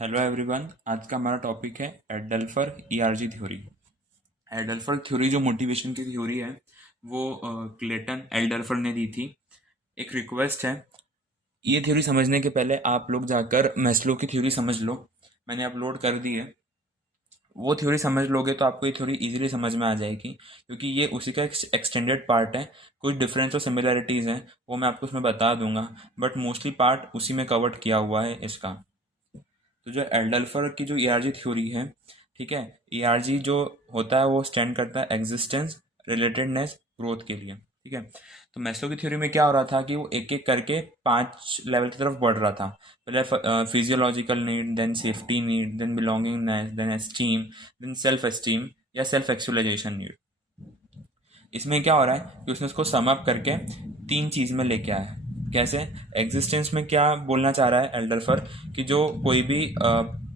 Hello everyone. आज का हमारा टॉपिक है एडल्फर ईआरजी थ्योरी। एडल्फर थ्योरी जो मोटिवेशन की थ्योरी है वो क्लेटन एल्डरफर ने दी थी। एक रिक्वेस्ट है, ये थ्योरी समझने के पहले आप लोग जाकर मैस्लो की थ्योरी समझ लो। मैंने अपलोड कर दी है। वो थ्योरी समझ लोगे तो आपको ये थ्योरी इजीली समझ में आ जाएगी, क्योंकि ये उसी का एक्सटेंडेड पार्ट है। कुछ डिफरेंस और सिमिलरिटीज़ हैं वो मैं आपको उसमें बता दूंगा, बट मोस्टली पार्ट उसी में कवर्ड किया हुआ है इसका। तो जो एल्डल्फर की जो ईआरजी थ्योरी है, ठीक है, ईआरजी जो होता है वो स्टैंड करता है एग्जिस्टेंस, रिलेटेडनेस, ग्रोथ के लिए। ठीक है, तो मैस्लो की थ्योरी में क्या हो रहा था कि वो एक एक करके 5 लेवल की तरफ बढ़ रहा था। पहले physiological need, then safety need, then belongingness, then esteem, then self esteem या सेल्फ एक्चुअलाइजेशन नीड। इसमें क्या हो रहा है कि उसने उसको सम अप करके 3 चीज में लेके आया है। कैसे? एग्जिस्टेंस में क्या बोलना चाह रहा है एल्डरफर कि जो कोई भी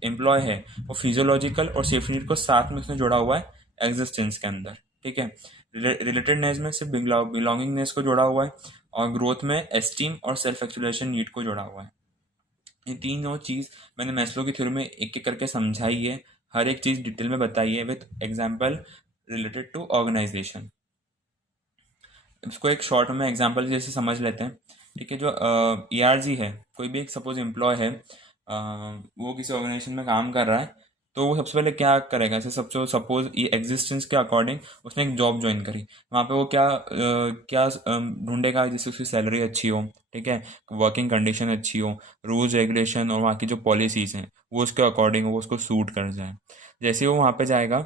एम्प्लॉय है वो फिजियोलॉजिकल और सेफ्टी नीड को साथ में उसने जोड़ा हुआ है एग्जिस्टेंस के अंदर। ठीक है, रिलेटेडनेस में सिर्फ बिलोंगिंगनेस को जोड़ा हुआ है, और ग्रोथ में एस्टीम और सेल्फ एक्चुअलाइजेशन नीड को जोड़ा हुआ है। ये तीनों चीज मैंने मैस्लो की थ्योरी में एक एक करके समझाई है। हर एक चीज डिटेल में बताई है with example related to organization. इसको एक शॉर्ट में एग्जांपल जैसे समझ लेते हैं। ठीक है, जो ईआरजी है, कोई भी एक सपोज एम्प्लॉय है, वो किसी ऑर्गेनाइजेशन में काम कर रहा है, तो वो सबसे पहले क्या करेगा? जैसे सबसे सपोज ये एग्जिस्टेंस के अकॉर्डिंग उसने एक जॉब ज्वाइन करी। वहाँ पे वो क्या ढूंढेगा? जिससे उसकी सैलरी अच्छी हो, ठीक है, वर्किंग कंडीशन अच्छी हो, रूल्स रेगुलेशन और वहाँ की जो पॉलिसीज हैं वो उसके अकॉर्डिंग वो उसको सूट कर जाए। जैसे ही वो वहाँ पे जाएगा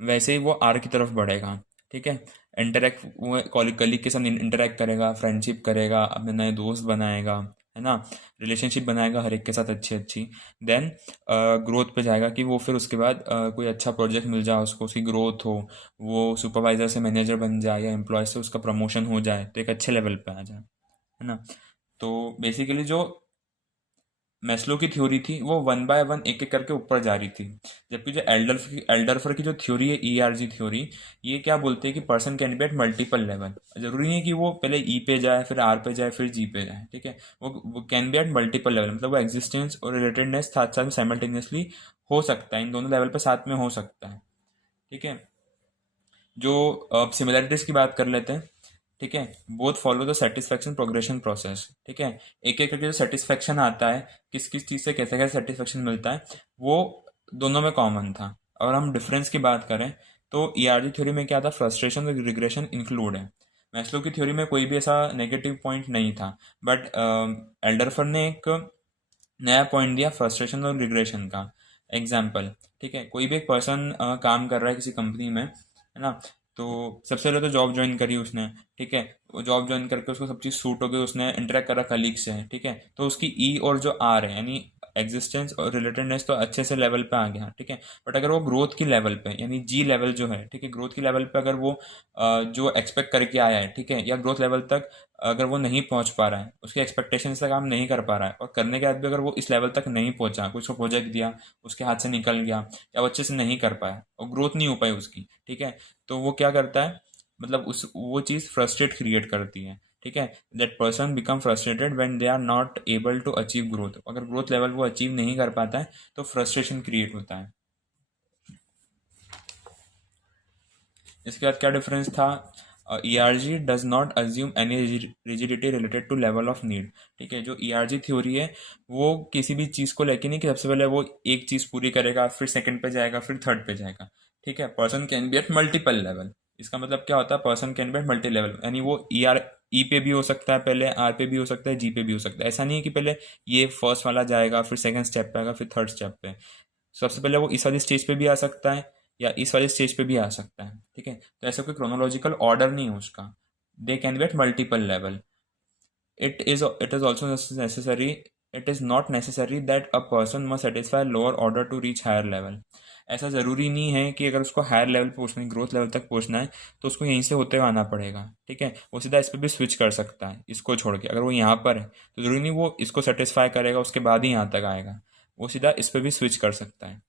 वैसे ही वो आर की तरफ बढ़ेगा। ठीक है, इंटरेक्ट वो कलीग के साथ इंटरेक्ट करेगा, फ्रेंडशिप करेगा, अपने नए दोस्त बनाएगा, है ना, रिलेशनशिप बनाएगा हर एक के साथ अच्छी अच्छी। देन ग्रोथ पे जाएगा कि वो फिर उसके बाद कोई अच्छा प्रोजेक्ट मिल जाए उसको, उसकी ग्रोथ हो, वो सुपरवाइजर से मैनेजर बन जाए या एम्प्लॉय से उसका प्रमोशन हो जाए तो एक अच्छे लेवल पे आ जाए, है ना। तो बेसिकली जो मैस्लो की थ्योरी थी वो वन बाय वन एक एक करके ऊपर जा रही थी। जबकि जो एल्डरफर की जो थ्योरी है, ईआरजी थ्योरी, ये क्या बोलते हैं कि person can be at multiple level. जरूरी नहीं है कि वो पहले ई पे जाए, फिर आर पे जाए, फिर जी पे जाए। ठीक है, वो can be at multiple level, मतलब वो एग्जिस्टेंस और रिलेटेडनेस साथ साथ साइमल्टेनियसली हो सकता है, इन दोनों लेवल पे साथ में हो सकता है। ठीक है, जो अब सिमिलरिटीज की बात कर लेते हैं। ठीक है, both follow the satisfaction progression process. ठीक है, एक एक करके जो सेटिस्फेक्शन आता है, किस किस चीज़ से कैसे कैसे सेटिस्फेक्शन मिलता है, वो दोनों में कॉमन था। और हम डिफरेंस की बात करें तो ईआरजी थ्योरी में क्या था? फ्रस्ट्रेशन और रिग्रेशन इंक्लूड है। मैस्लो की थ्योरी में कोई भी ऐसा नेगेटिव पॉइंट नहीं था, बट एल्डरफर ने एक नया पॉइंट दिया फ्रस्ट्रेशन और रिग्रेशन का। एग्जाम्पल, ठीक है, कोई भी एक पर्सन काम कर रहा है किसी कंपनी में, है ना, तो सबसे पहले तो जॉब ज्वाइन करी उसने। ठीक है, वो जॉब ज्वाइन करके उसको सब चीज़ सूट हो गई, उसने इंटरेक्ट करा कलीग से। ठीक है, तो उसकी ई और जो आर है यानी एग्जिस्टेंस और रिलेटेडनेस तो अच्छे से लेवल पे आ गया। ठीक है, बट अगर वो ग्रोथ की लेवल पे यानी जी लेवल जो है, ठीक है, ग्रोथ की लेवल पे अगर वो जो एक्सपेक्ट करके आया है, ठीक है, या ग्रोथ लेवल तक अगर वो नहीं पहुंच पा रहा है, उसके एक्सपेक्टेशन से काम नहीं कर पा रहा है, और करने के बाद भी अगर वो इस लेवल तक नहीं पहुंचा, कुछ को प्रोजेक्ट दिया उसके हाथ से निकल गया, या वो अच्छे से नहीं कर पाया और ग्रोथ नहीं हो पाई उसकी, ठीक है, तो वो क्या करता है? मतलब उस वो चीज़ फ्रस्ट्रेट क्रिएट करती है। ठीक है, that person become frustrated when they are not able to achieve growth. अगर ग्रोथ लेवल वो अचीव नहीं कर पाता है तो फ्रस्ट्रेशन क्रिएट होता है। इसके बाद क्या डिफरेंस था? ERG does not assume any rigidity related to level of need. ठीक है, जो ईआरजी थ्योरी है वो किसी भी चीज़ को लेके नहीं कि सबसे पहले वो एक चीज़ पूरी करेगा, फिर सेकंड पे जाएगा, फिर थर्ड पे जाएगा। ठीक है, person can be at multiple level. इसका मतलब क्या होता है? Person can be at multi level, यानी वो ई पे भी हो सकता है, पहले आर पे भी हो सकता है, जी पे भी हो सकता है। ऐसा नहीं है कि पहले ये फर्स्ट वाला जाएगा, फिर सेकंड स्टेप पे आएगा, फिर थर्ड स्टेप पे। सबसे पहले वो इस वाली स्टेज पे भी आ सकता है या इस वाली स्टेज पे भी आ सकता है। ठीक है, तो ऐसा कोई क्रोनोलॉजिकल ऑर्डर नहीं है उसका। They can be at multiple level. It is also necessary it is not necessary that a person must satisfy lower order to reach higher level. ऐसा ज़रूरी नहीं है कि अगर उसको हायर लेवल पे पहुंचना है, ग्रोथ लेवल तक पहुंचना है, तो उसको यहीं से होते हुए आना पड़ेगा। ठीक है, वो सीधा इस पर भी स्विच कर सकता है इसको छोड़ के। अगर वो यहाँ पर है तो ज़रूरी नहीं वो इसको सेटिस्फाई करेगा उसके बाद ही यहाँ तक आएगा, वो सीधा इस पर भी स्विच कर सकता है।